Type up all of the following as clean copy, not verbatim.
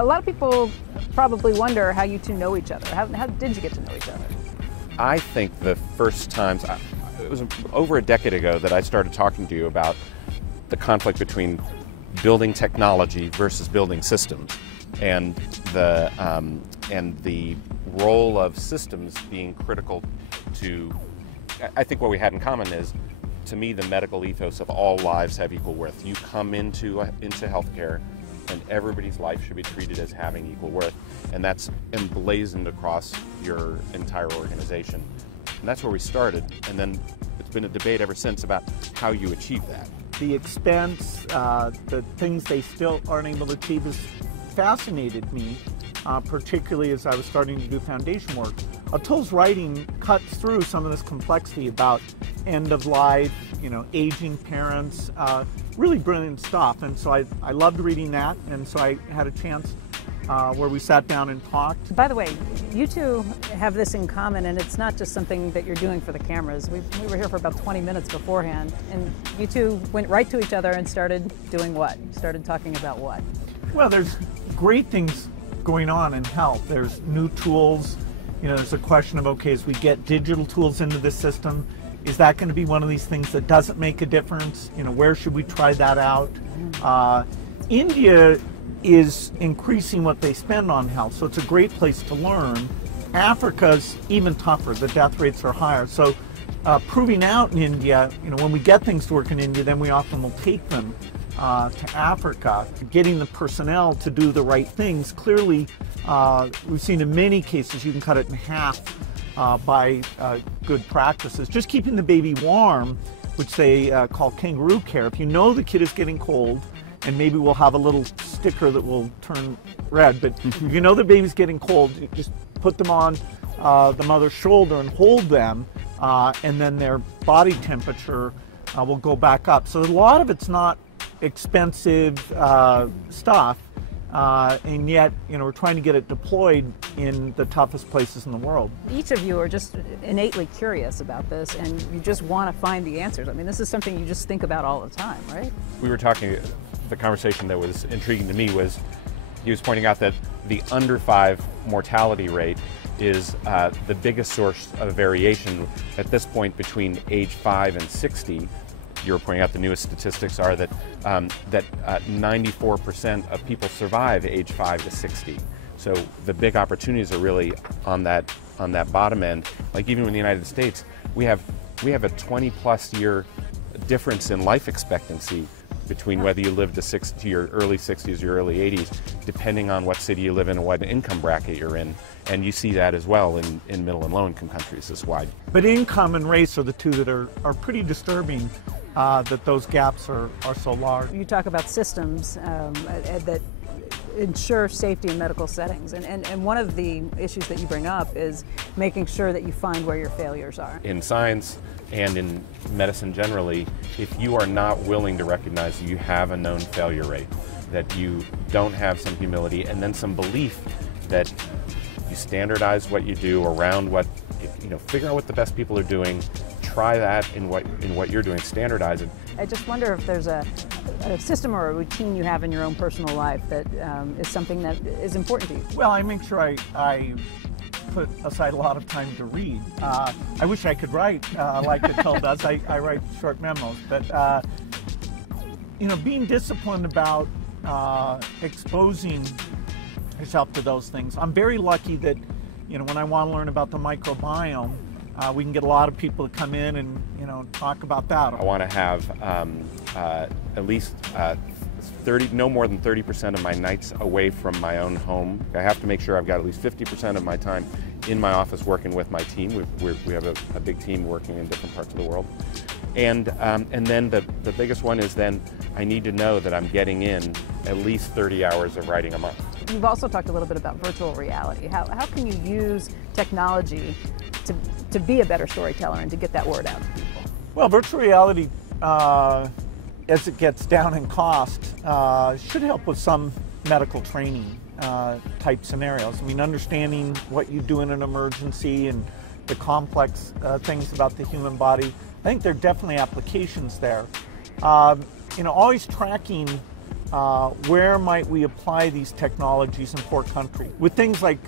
A lot of people probably wonder how you two know each other. How did you get to know each other? I think the first times, it was over a decade ago that I started talking to you about the conflict between building technology versus building systems, and the role of systems being critical to. I think what we had in common is, to me, the medical ethos of all lives have equal worth. You come into healthcare, and everybody's life should be treated as having equal worth, and that's emblazoned across your entire organization. And that's where we started, and then it's been a debate ever since about how you achieve that. The expense, the things they still aren't able to achieve has fascinated me, particularly as I was starting to do foundation work. Atul's writing cuts through some of this complexity about end of life, aging parents, really brilliant stuff. And so I loved reading that, and so I had a chance where we sat down and talked. By the way, you two have this in common, and it's not just something that you're doing for the cameras. We were here for about 20 minutes beforehand, and you two went right to each other and started doing what? Started talking about what? Well, there's great things going on in health. There's new tools. There's a question of, okay, as we get digital tools into the system, is that going to be one of these things that doesn't make a difference? Where should we try that out? India is increasing what they spend on health, so it's a great place to learn. Africa's even tougher. The death rates are higher. So proving out in India, when we get things to work in India, then we often will take them to Africa. Getting the personnel to do the right things, clearly we've seen in many cases you can cut it in half by good practices. Just keeping the baby warm, which they call kangaroo care. If you know the kid is getting cold, and maybe we'll have a little sticker that will turn red, but if you know the baby's getting cold, you just put them on the mother's shoulder and hold them, and then their body temperature will go back up. So a lot of it's not expensive stuff, and yet we're trying to get it deployed in the toughest places in the world. Each of you are just innately curious about this, and you just want to find the answers. I mean, this is something you just think about all the time, right? We were talking, the conversation that was intriguing to me was, he was pointing out that the under 5 mortality rate is the biggest source of variation at this point between age 5 and 60. You were pointing out the newest statistics are that 94% of people survive age 5 to 60. So the big opportunities are really on that bottom end. Like even in the United States, we have a 20+ year difference in life expectancy between whether you live to your early 60s, your early 80s, depending on what city you live in and what income bracket you're in. And you see that as well in middle and low income countries this wide. But income and race are the two that are pretty disturbing, that those gaps are so large. You talk about systems that ensure safety in medical settings, and one of the issues that you bring up is making sure that you find where your failures are. In science and in medicine generally, if you are not willing to recognize that you have a known failure rate, that you don't have some humility and then some belief that you standardize what you do around what, figure out what the best people are doing, try that in what you're doing, standardize it. I just wonder if there's a system or a routine you have in your own personal life that is something that is important to you. Well, I make sure I put aside a lot of time to read. I wish I could write like Atul does. I write short memos, but being disciplined about exposing yourself to those things. I'm very lucky that when I want to learn about the microbiome, we can get a lot of people to come in and talk about that. I want to have at least no more than 30% of my nights away from my own home. I have to make sure I've got at least 50% of my time in my office working with my team. We have a big team working in different parts of the world. And then the biggest one is then I need to know that I'm getting in at least 30 hours of writing a month. You've also talked a little bit about virtual reality. How can you use technology to be a better storyteller and to get that word out to people? Well, virtual reality, as it gets down in cost, should help with some medical training type scenarios. I mean, understanding what you do in an emergency and the complex things about the human body. I think there are definitely applications there. Always tracking where might we apply these technologies in poor country? With things like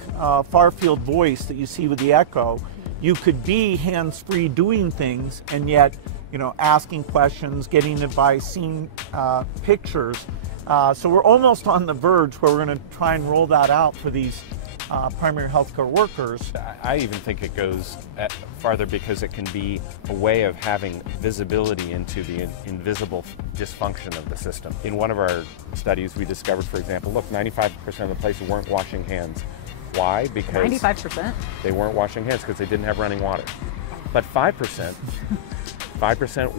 far-field voice that you see with the Echo, you could be hands-free doing things and yet, asking questions, getting advice, seeing pictures. So we're almost on the verge where we're going to try and roll that out for these primary healthcare workers. I even think it goes farther because it can be a way of having visibility into the invisible dysfunction of the system. In one of our studies, we discovered, for example, look, 95% of the places weren't washing hands. Why? Because 95%? They weren't washing hands because they didn't have running water. But 5%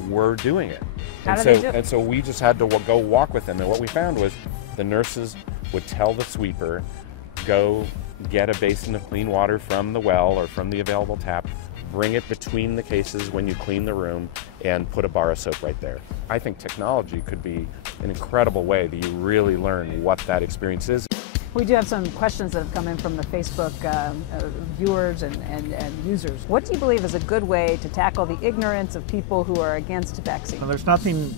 were doing it. And so we just had to go walk with them. And what we found was the nurses would tell the sweeper, go get a basin of clean water from the well or from the available tap, bring it between the cases when you clean the room, and put a bar of soap right there. I think technology could be an incredible way that you really learn what that experience is. We do have some questions that have come in from the Facebook viewers and users. What do you believe is a good way to tackle the ignorance of people who are against vaccines? Well, there's nothing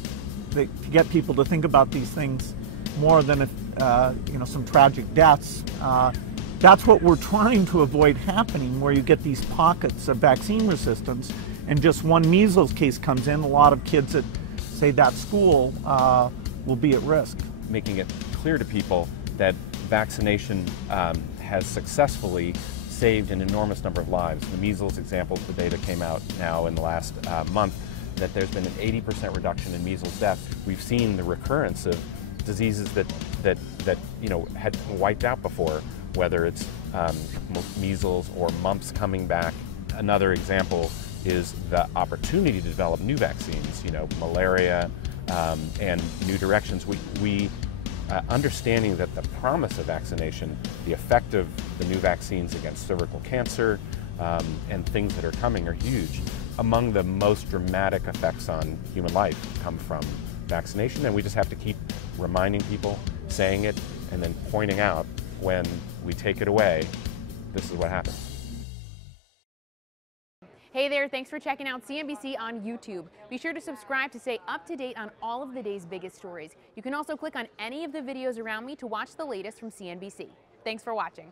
that can get people to think about these things more than some tragic deaths. That's what we're trying to avoid happening, where you get these pockets of vaccine resistance, and just one measles case comes in, a lot of kids at, say, that school will be at risk. Making it clear to people that vaccination has successfully saved an enormous number of lives. The measles example, the data came out now in the last month, that there's been an 80% reduction in measles deaths. We've seen the recurrence of diseases that had been wiped out before, whether it's measles or mumps coming back. Another example is the opportunity to develop new vaccines, malaria and new directions. We understanding that the promise of vaccination, the effect of the new vaccines against cervical cancer and things that are coming are huge. Among the most dramatic effects on human life come from vaccination, and we just have to keep reminding people, saying it, and then pointing out when we take it away, this is what happens. Hey there, thanks for checking out CNBC on YouTube. Be sure to subscribe to stay up to date on all of the day's biggest stories. You can also click on any of the videos around me to watch the latest from CNBC. Thanks for watching.